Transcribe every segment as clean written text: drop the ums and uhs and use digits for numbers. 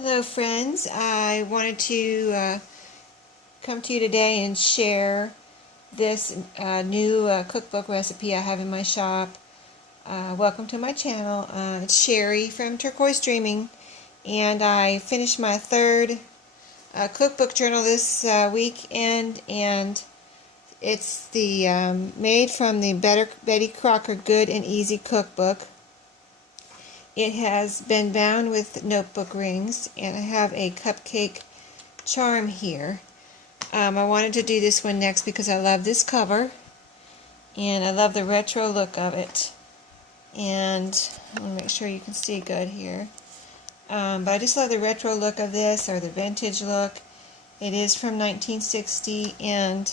Hello friends, I wanted to come to you today and share this new cookbook recipe I have in my shop. Welcome to my channel. It's Sherry from Turquoise Dreaming, and I finished my third cookbook journal this weekend, and it's the made from the Betty Crocker Good and Easy Cookbook. It has been bound with notebook rings, and I have a cupcake charm here. I wanted to do this one next because I love this cover, and I love the retro look of it. And I want to make sure you can see good here. But I just love the retro look of this, or the vintage look. It is from 1960, and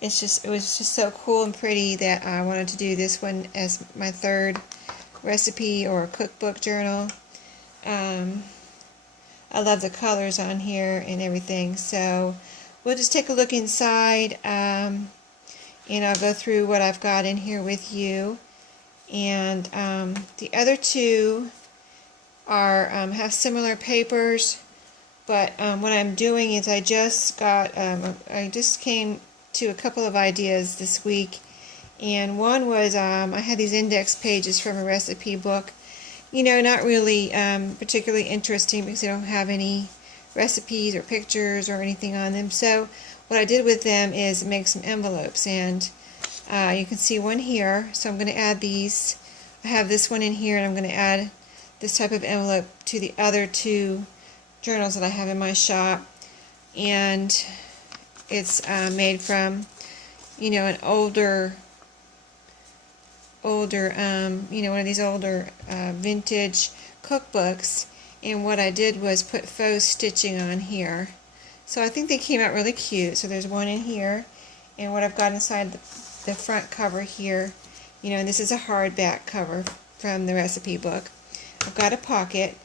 it was just so cool and pretty that I wanted to do this one as my third recipe or cookbook journal. I love the colors on here and everything, so we'll just take a look inside, and I'll go through what I've got in here with you. And the other two are have similar papers, but what I'm doing is I just came to a couple of ideas this week. And one was, I had these index pages from a recipe book, not really particularly interesting because they don't have any recipes or pictures or anything on them. So what I did with them is make some envelopes, and you can see one here. So I'm going to add these. I have this one in here, and I'm going to add this type of envelope to the other two journals that I have in my shop. And it's made from, an older, one of these older vintage cookbooks, and what I did was put faux stitching on here. So I think they came out really cute. So there's one in here, and what I've got inside the front cover here, and this is a hardback cover from the recipe book. I've got a pocket,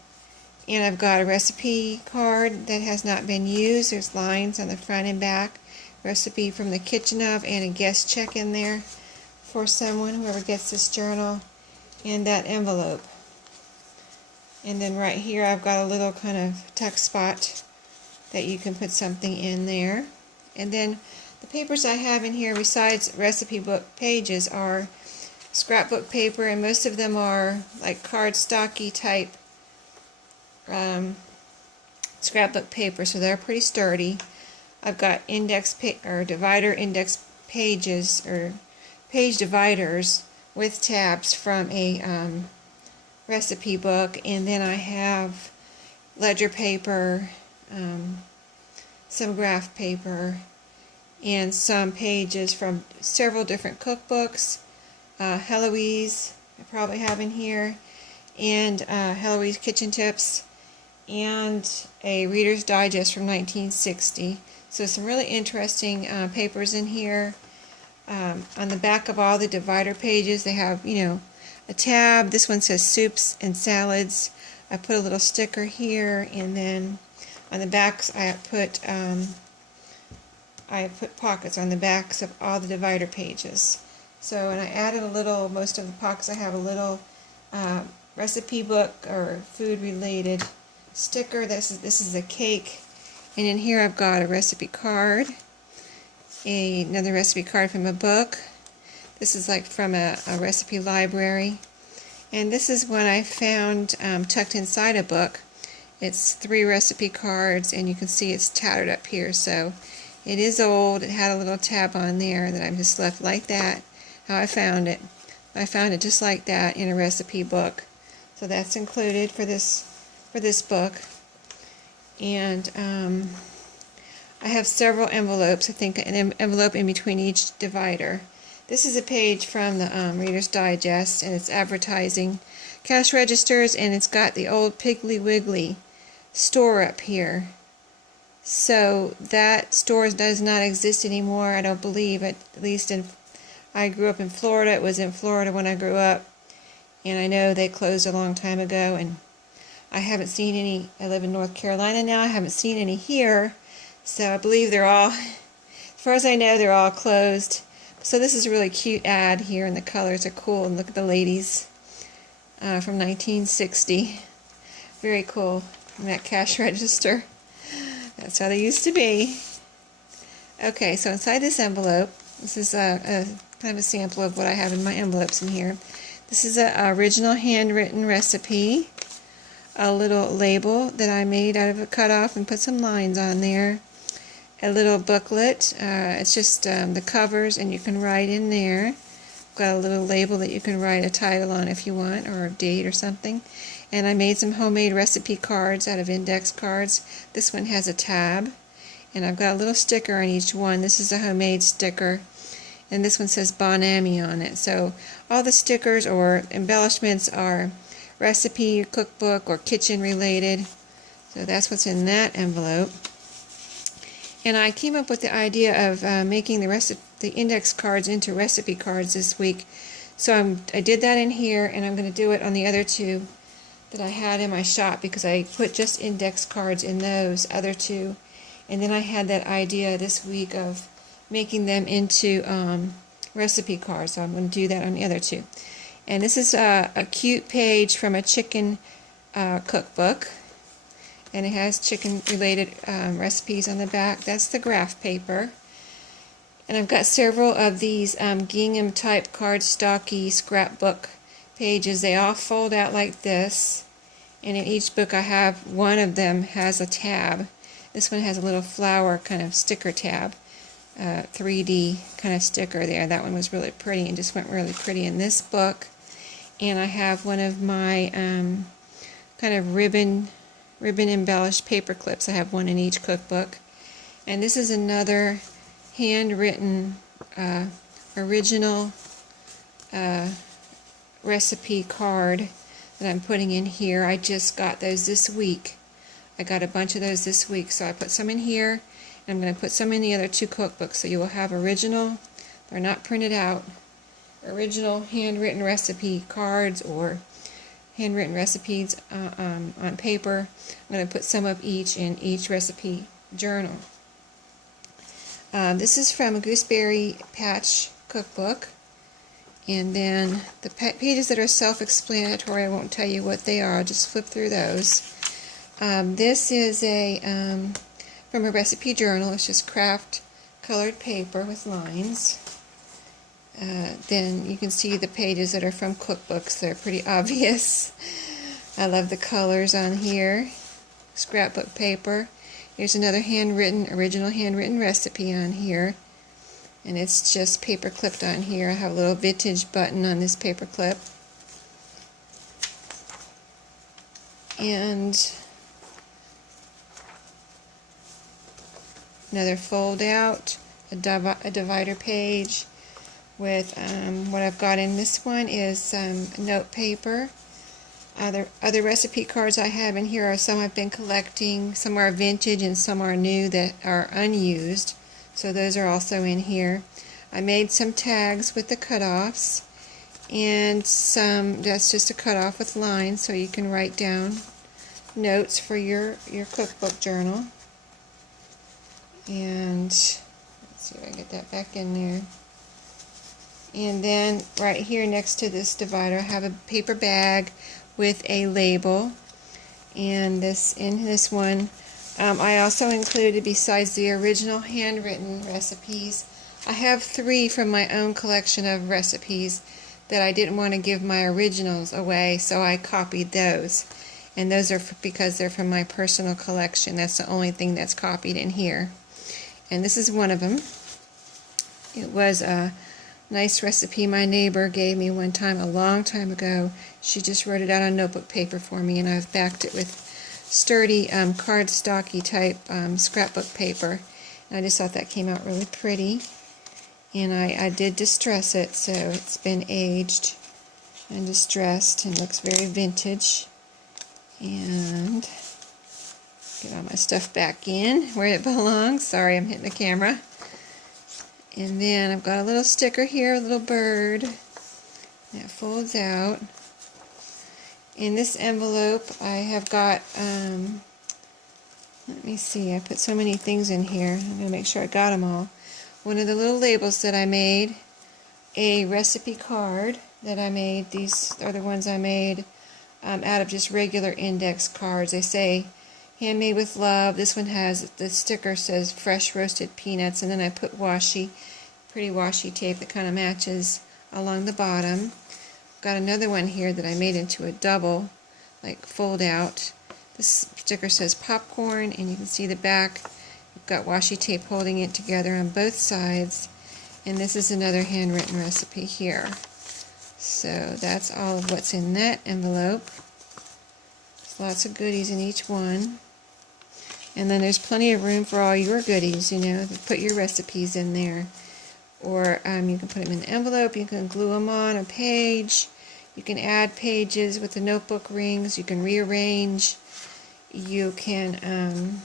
and I've got a recipe card that has not been used. There's lines on the front and back, recipe from the kitchen of, and a guest check in there for someone, whoever gets this journal, and that envelope. And then right here I've got a little kind of tuck spot that you can put something in there. And then the papers I have in here besides recipe book pages are scrapbook paper, and most of them are like cardstocky type scrapbook paper, so they're pretty sturdy. I've got divider index pages, or page dividers with tabs from a recipe book, and then I have ledger paper, some graph paper, and some pages from several different cookbooks. Heloise I probably have in here, and Heloise Kitchen Tips, and a Reader's Digest from 1960. So some really interesting papers in here. On the back of all the divider pages, they have, a tab. This one says soups and salads. I put a little sticker here, and then on the backs I put pockets on the backs of all the divider pages. So, and I added most of the pockets I have a little recipe book or food related sticker. This is a cake, and in here I've got a recipe card. Another recipe card from a book. This is like from a recipe library, and this is one I found tucked inside a book. It's 3 recipe cards, and you can see it's tattered up here, so it is old. It had a little tab on there that I've just left like that. How I found it. I found it just like that in a recipe book, so that's included for this book. And I have several envelopes. I think an envelope in between each divider. This is a page from the Reader's Digest, and it's advertising cash registers, and it's got the old Piggly Wiggly store up here. So that store does not exist anymore, I don't believe. At least I grew up in Florida. It was in Florida when I grew up, and I know they closed a long time ago, and I haven't seen any. I live in North Carolina now. I haven't seen any here. So I believe they're all, as far as I know, they're all closed. So this is a really cute ad here, and the colors are cool. And look at the ladies from 1960. Very cool. in that cash register. That's how they used to be. Okay, so inside this envelope, this is a kind of a sample of what I have in my envelopes in here. This is an original handwritten recipe, a little label that I made out of a cutoff and put some lines on there, a little booklet. It's just the covers, and you can write in there. Got a little label that you can write a title on if you want, or a date or something. And I made some homemade recipe cards out of index cards. This one has a tab, and I've got a little sticker on each one. This is a homemade sticker, and this one says Bon Ami on it. So all the stickers or embellishments are recipe, cookbook, or kitchen related. So that's what's in that envelope. And I came up with the idea of making the index cards into recipe cards this week. So I did that in here, and I'm going to do it on the other two that I had in my shop, because I put just index cards in those other two. And then I had that idea this week of making them into recipe cards. So I'm going to do that on the other two. And this is a cute page from a chicken cookbook. And it has chicken-related recipes on the back. That's the graph paper. And I've got several of these gingham-type cardstocky scrapbook pages. They all fold out like this. And in each book I have, one of them has a tab. This one has a little flower kind of sticker tab. 3D kind of sticker there. That one was really pretty and just went really pretty in this book. And I have one of my kind of ribbon embellished paper clips. I have one in each cookbook. And this is another handwritten original recipe card that I'm putting in here. I just got those this week. I got a bunch of those this week, so I put some in here, and I'm going to put some in the other two cookbooks. So you will have original, they're not printed out, original handwritten recipe cards or handwritten recipes on paper. I'm going to put some of each in each recipe journal. This is from a Gooseberry Hatch cookbook. And then the pages that are self-explanatory, I won't tell you what they are, just flip through those. This is from a recipe journal. It's just craft colored paper with lines. Then you can see the pages that are from cookbooks. They're pretty obvious. I love the colors on here. Scrapbook paper. Here's another original handwritten recipe on here. And it's just paper clipped on here. I have a little vintage button on this paper clip. And another fold out, a divider page with what I've got in this one is some note paper. Other recipe cards I have in here are some I've been collecting. Some are vintage and some are new that are unused. So those are also in here. I made some tags with the cutoffs, and some that's just a cutoff with lines, so you can write down notes for your cookbook journal. And let's see if I can get that back in there. And then right here next to this divider I have a paper bag with a label. And in this one I also included, besides the original handwritten recipes, I have 3 from my own collection of recipes that I didn't want to give my originals away, so I copied those. And those are because they're from my personal collection. That's the only thing that's copied in here. And this is one of them. It was a nice recipe my neighbor gave me one time, a long time ago. She just wrote it out on notebook paper for me, and I've backed it with sturdy cardstocky type scrapbook paper. And I just thought that came out really pretty. And I did distress it, so it's been aged and distressed and looks very vintage. And get all my stuff back in where it belongs. Sorry, I'm hitting the camera. And then I've got a little sticker here, a little bird that folds out. In this envelope I have got, let me see, I put so many things in here. I'm going to make sure I got them all. One of the little labels that I made, a recipe card that I made. These are the ones I made out of just regular index cards. They say Handmade with love. This one has, the sticker says fresh roasted peanuts, and then I put washi, pretty washi tape that kind of matches along the bottom. Got another one here that I made into a double, like fold out. This sticker says popcorn, and you can see the back. I've got washi tape holding it together on both sides. And this is another handwritten recipe here. So that's all of what's in that envelope. There's lots of goodies in each one. And then there's plenty of room for all your goodies, you know, put your recipes in there. Or you can put them in the envelope, you can glue them on a page, you can add pages with the notebook rings, you can rearrange, you can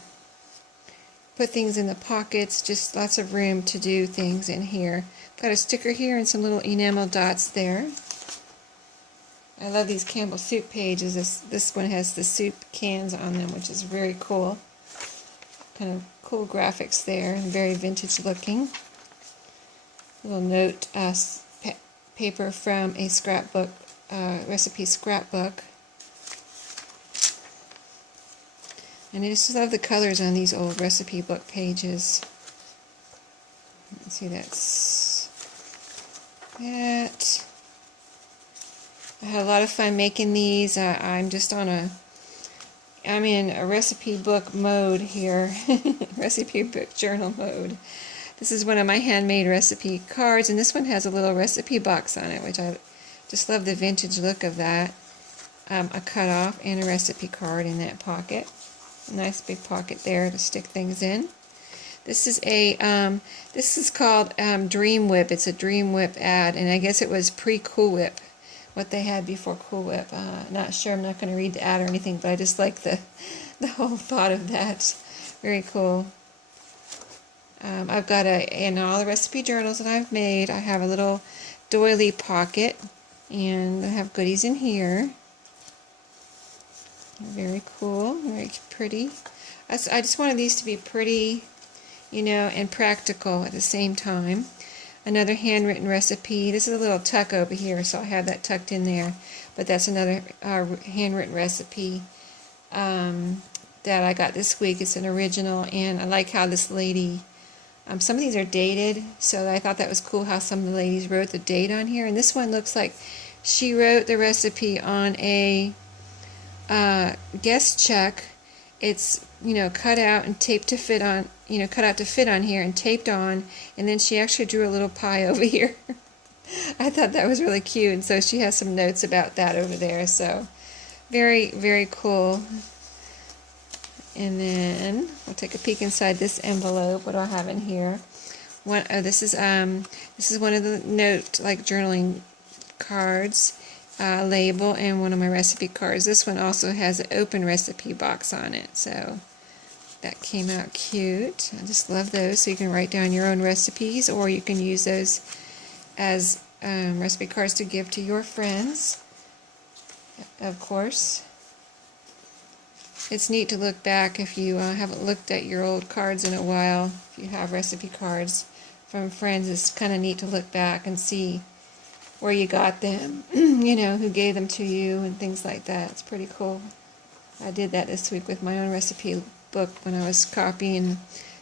put things in the pockets, just lots of room to do things in here. Got a sticker here and some little enamel dots there. I love these Campbell soup pages. This one has the soup cans on them, which is very cool. Kind of cool graphics there, and very vintage looking. Little note paper from a scrapbook, recipe scrapbook. And I just love the colors on these old recipe book pages. Let's see, that's that. I had a lot of fun making these. I'm in a recipe book mode here, recipe book journal mode. This is one of my handmade recipe cards, and this one has a little recipe box on it, which I just love the vintage look of that. A cutoff and a recipe card in that pocket. A nice big pocket there to stick things in. This is this is called Dream Whip. It's a Dream Whip ad, and I guess it was pre-Cool Whip, what they had before Cool Whip. Not sure. I'm not going to read the ad or anything, but I just like the whole thought of that. Very cool. I've got in all the recipe journals that I've made, I have a little doily pocket, and I have goodies in here. Very cool, very pretty. I just wanted these to be pretty, you know, and practical at the same time. Another handwritten recipe. This is a little tuck over here, so I have that tucked in there. But that's another handwritten recipe that I got this week. It's an original, and I like how this lady, some of these are dated, so I thought that was cool how some of the ladies wrote the date on here. And this one looks like she wrote the recipe on a guest check. It's, you know, cut out and taped to fit on, you know, cut out to fit on here and taped on, and then she actually drew a little pie over here. I thought that was really cute, and so she has some notes about that over there, so very, very cool. And then we'll take a peek inside this envelope. What do I have in here? This is one of the note, like, journaling cards. Label, and one of my recipe cards. This one also has an open recipe box on it, so that came out cute. I just love those. So you can write down your own recipes, or you can use those as recipe cards to give to your friends, of course. It's neat to look back if you haven't looked at your old cards in a while. If you have recipe cards from friends, it's kind of neat to look back and see where you got them, you know, who gave them to you and things like that. It's pretty cool. I did that this week with my own recipe book when I was copying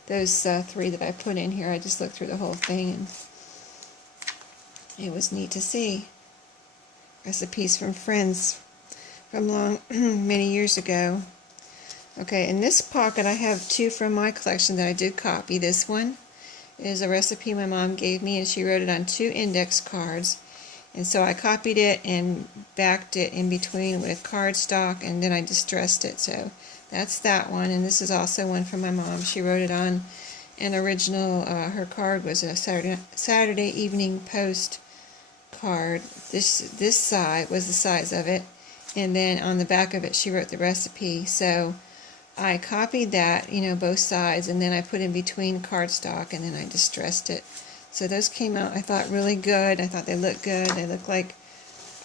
those 3 that I put in here. I just looked through the whole thing, and it was neat to see recipes from friends from many years ago. Okay, in this pocket I have 2 from my collection that I did copy. This one is a recipe my mom gave me, and she wrote it on 2 index cards. And so I copied it and backed it in between with cardstock, and then I distressed it. So that's that one. And this is also one from my mom. She wrote it on an original, her card was a Saturday Evening Post card. This side was the size of it. And then on the back of it she wrote the recipe. So I copied that, you know, both sides, and then I put in between cardstock, and then I distressed it. So those came out, I thought, really good. I thought they looked good. They look like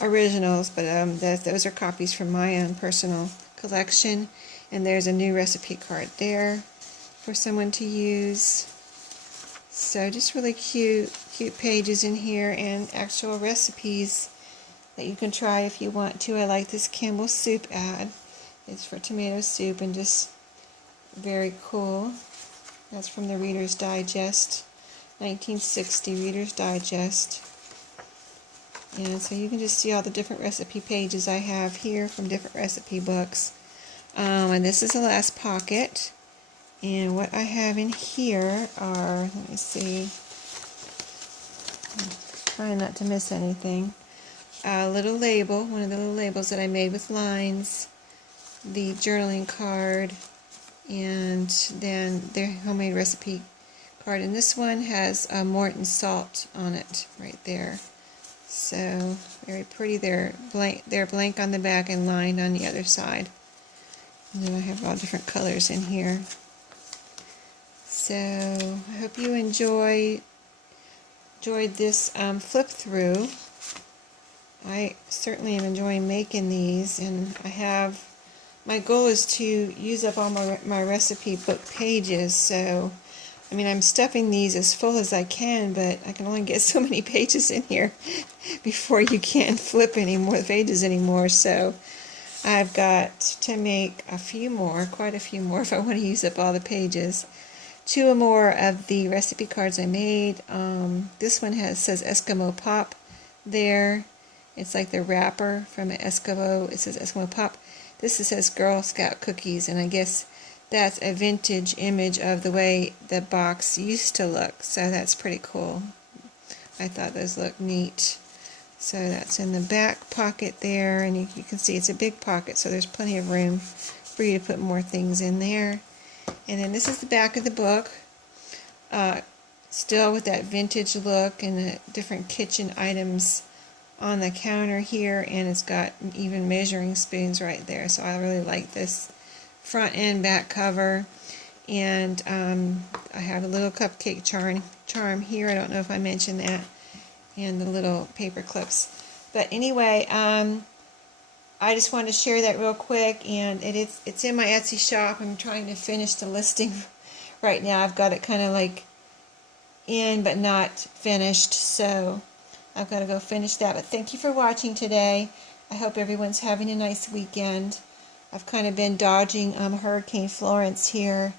originals, but those are copies from my own personal collection. And there's a new recipe card there for someone to use. So just really cute pages in here, and actual recipes that you can try if you want to. I like this Campbell soup ad. It's for tomato soup, and just Very cool. That's from the Reader's Digest, 1960 Reader's Digest. And so you can just see all the different recipe pages I have here from different recipe books. And this is the last pocket. And what I have in here are, let me see, I'm trying not to miss anything. A little label, one of the little labels that I made with lines, the journaling card, and then their homemade recipe card. And this one has Morton salt on it right there. So very pretty. They're blank on the back and lined on the other side. And then I have all different colors in here. So I hope you enjoyed this flip through. I certainly am enjoying making these, and my goal is to use up all my recipe book pages. So I mean, I'm stuffing these as full as I can, but I can only get so many pages in here before you can't flip any more pages anymore. So I've got to make a few more, quite a few more, if I want to use up all the pages. 2 or more of the recipe cards I made. This one says Eskimo Pop there. It's like the wrapper from an Eskimo. It says Eskimo Pop. This says Girl Scout Cookies, and I guess that's a vintage image of the way the box used to look. So that's pretty cool. I thought those looked neat. So that's in the back pocket there, and you can see it's a big pocket, so there's plenty of room for you to put more things in there. And then this is the back of the book, still with that vintage look and the different kitchen items on the counter here, and it's got even measuring spoons right there. So I really like this front and back cover. And I have a little cupcake charm here. I don't know if I mentioned that, and the little paper clips. But anyway, I just wanted to share that real quick, and it's in my Etsy shop. I'm trying to finish the listing right now. I've got it kind of like in but not finished, so I've got to go finish that. But thank you for watching today. I hope everyone's having a nice weekend. I've kind of been dodging Hurricane Florence here.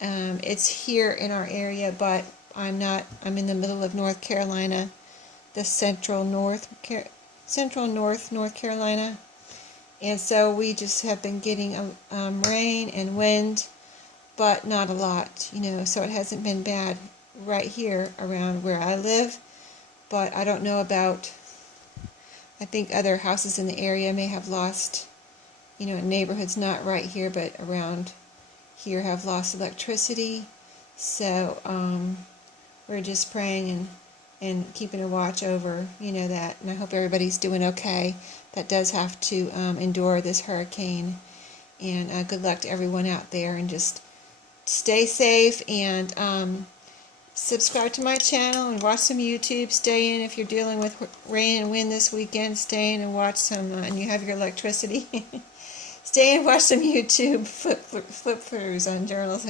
It's here in our area, but I'm not. I'm in the middle of North Carolina, the central north North Carolina. And so we just have been getting rain and wind, but not a lot, so it hasn't been bad right here around where I live. But I don't know about, I think other houses in the area may have lost, neighborhoods not right here, but around here have lost electricity. So we're just praying and keeping a watch over, that. And I hope everybody's doing okay that does have to endure this hurricane. And good luck to everyone out there, and just stay safe, and subscribe to my channel and watch some YouTube. Stay in if you're dealing with rain and wind this weekend. Stay in and watch some, and you have your electricity. Stay in and watch some YouTube flip throughs on journals.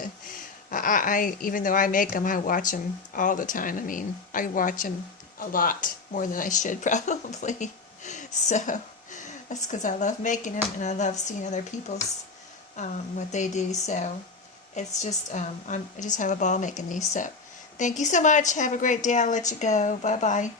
I even though I make them, I watch them all the time. I mean, I watch them a lot more than I should probably. So that's because I love making them, and I love seeing other people's what they do. So it's just I just have a ball making these. So thank you so much. Have a great day. I'll let you go. Bye bye.